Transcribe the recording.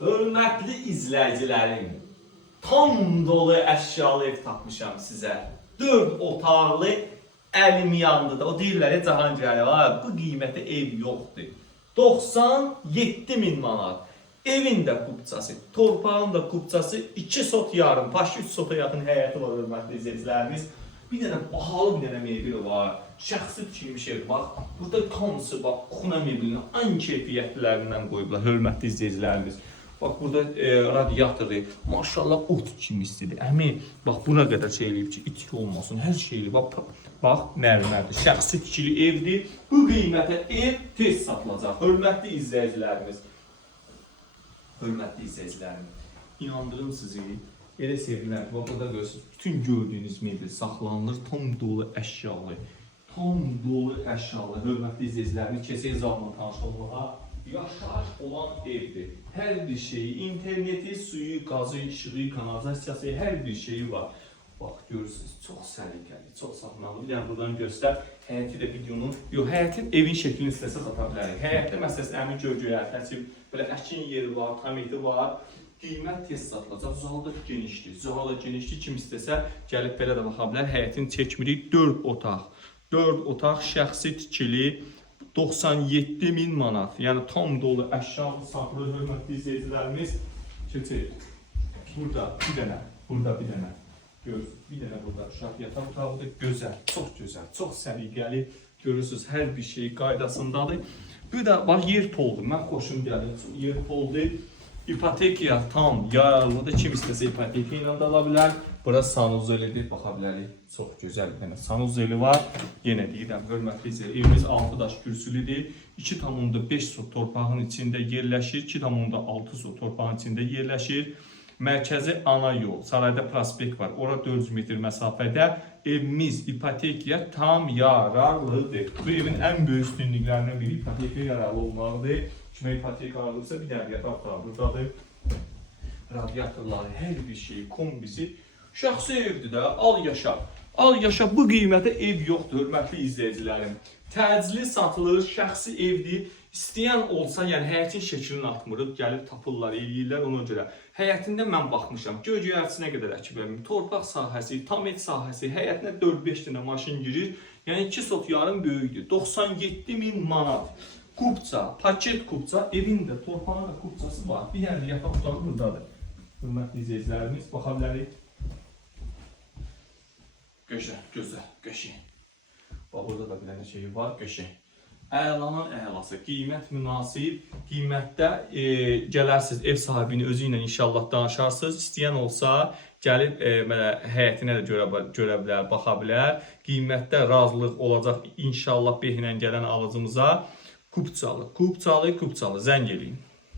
Hörmətli izləyicilərim, tam dolu əşyalı ev tapmışam sizə. 4 otaqlı əlim yandı da. O deyirlər ya Cahangir əli, bu qiymətə ev yoxdur. 97.000 manat. Evin də kubçası, torpağın da kubçası 2 sot yarım, başı 3 sota yaxın həyəti var hörmətli izləyicilərimiz. Bir dənə bahalı bir dənə mebel var. Şəxsi tikilmiş ev. Bax, burada hamısı bax, xuna mebelinin ən keyfiyyətlilərindən qoyublar hörmətli izləyicilərimiz. Bax, burada radiatoru, maşallah ot kimi istidir. Əmi, bax, buna qədər şey eləyib ki, itik olmasın, hər şey eləyib. Bax, mərmərdir, şəxsi tikili evdir. Bu qiymətə ev tez satılacaq. Hörmətli izləyicilərimiz. Hörmətli izləyicilərim, inandırım sizi, elə sevinirlər ki, burada görürsünüz, bütün gördüyünüz mebel saxlanılır, tam dolu əşyalı, hörmətli izləyicilərim, keçək zaman tanışlığa, yaşayış olan evdir. Hər bir şeyi, interneti, suyu, qazı, işığı, kanalizasiyası, hər bir şeyi var. Bax, görürsünüz, çox səliqəli, çox saxlanılır. Bir dənə buradan göstər, həyəti də videonun, yox, həyətin evin şəklini istəsə sata bilərik. Həyətdə məsələsi əmin gölgəyə təçib, belə əkin yeri var, tameti var. Qiymət tez satılacaq, zalı da genişdir. Zalı da genişdir, kim istəsə gəlib belə də baxa bilər. Həyətin çəkmirik 4 otaq. 4 otaq şəxsi tikili 97.000 manat. Yəni tam dolu əşyalı saxlı hörmətli izləyicilərimiz keçir. Burada bir dənə, burada bir dənə. Görürsünüz, bir dənə burada uşaq yataq otağı da gözəl, çox səliqəli. Görürsünüz, hər bir şey qaydasındadır. Bir də bax, yer poldur, mən xoşum gəlir, yer poldur. İpotekaya tam yararlıdır, kim istəsə ipoteka ilə də ala bilər. Bura sanuzelidir, baxa bilərik, çox gözəl bir dənə sanuzeli var. Yenə deyirəm, hörmətli izləyicilər, evimiz 6 daş kürsülüdür. 2,5 sot torpağın içində yerləşir, 2,6 sot torpağın içində yerləşir. Mərkəzi ana yol, Sarayda prospekt var, ora 400 metr məsafədə evimiz ipotekaya tam yararlıdır. Bu evin ən böyük üstünlüklərindən biri ipotekaya yararlı olmalıdır. Kimə ipoteka alırsa bir dənə yataq da buradadır. Radiatorları, hər bir şey, kombisi şəxsi evdir də, al yaşa. Al yaşa, bu qiymətə ev yoxdur, hörmətli izləyicilərim. Təcili satılır, şəxsi evdir. İstəyən olsa, yəni həyətin şəklini atmırıq, gəlib tapırlar, eləyirlər ona görə. Həyətində mən baxmışam, gölgəyərçisinə qədər əkib əmim, torpaq sahəsi, tamet sahəsi, həyətinə 4-5 dənə maşın girir. Yəni 2 sot yarım böyükdür, 97.000 manat. Kubça, paket kubça, evində, torpağın da kubçası var. Bir dənə yataq otağı buradadır. Hörmətli izləyicilərimiz, baxa bilərik. Gözəl, gözəl, qəşəng. Bax, burada da bir dənə şey var, qəşəng. Əlanın əlası, qiymət münasib, qiymətdə gələrsiniz, ev sahibini özü ilə inşallah danışarsınız. İstəyən olsa, gəlib həyətinə də görə bilər, baxa bilər. Qiymətdə razılıq olacaq inşallah behlə gələn alıcımıza. Kubçalı, zəng eləyin.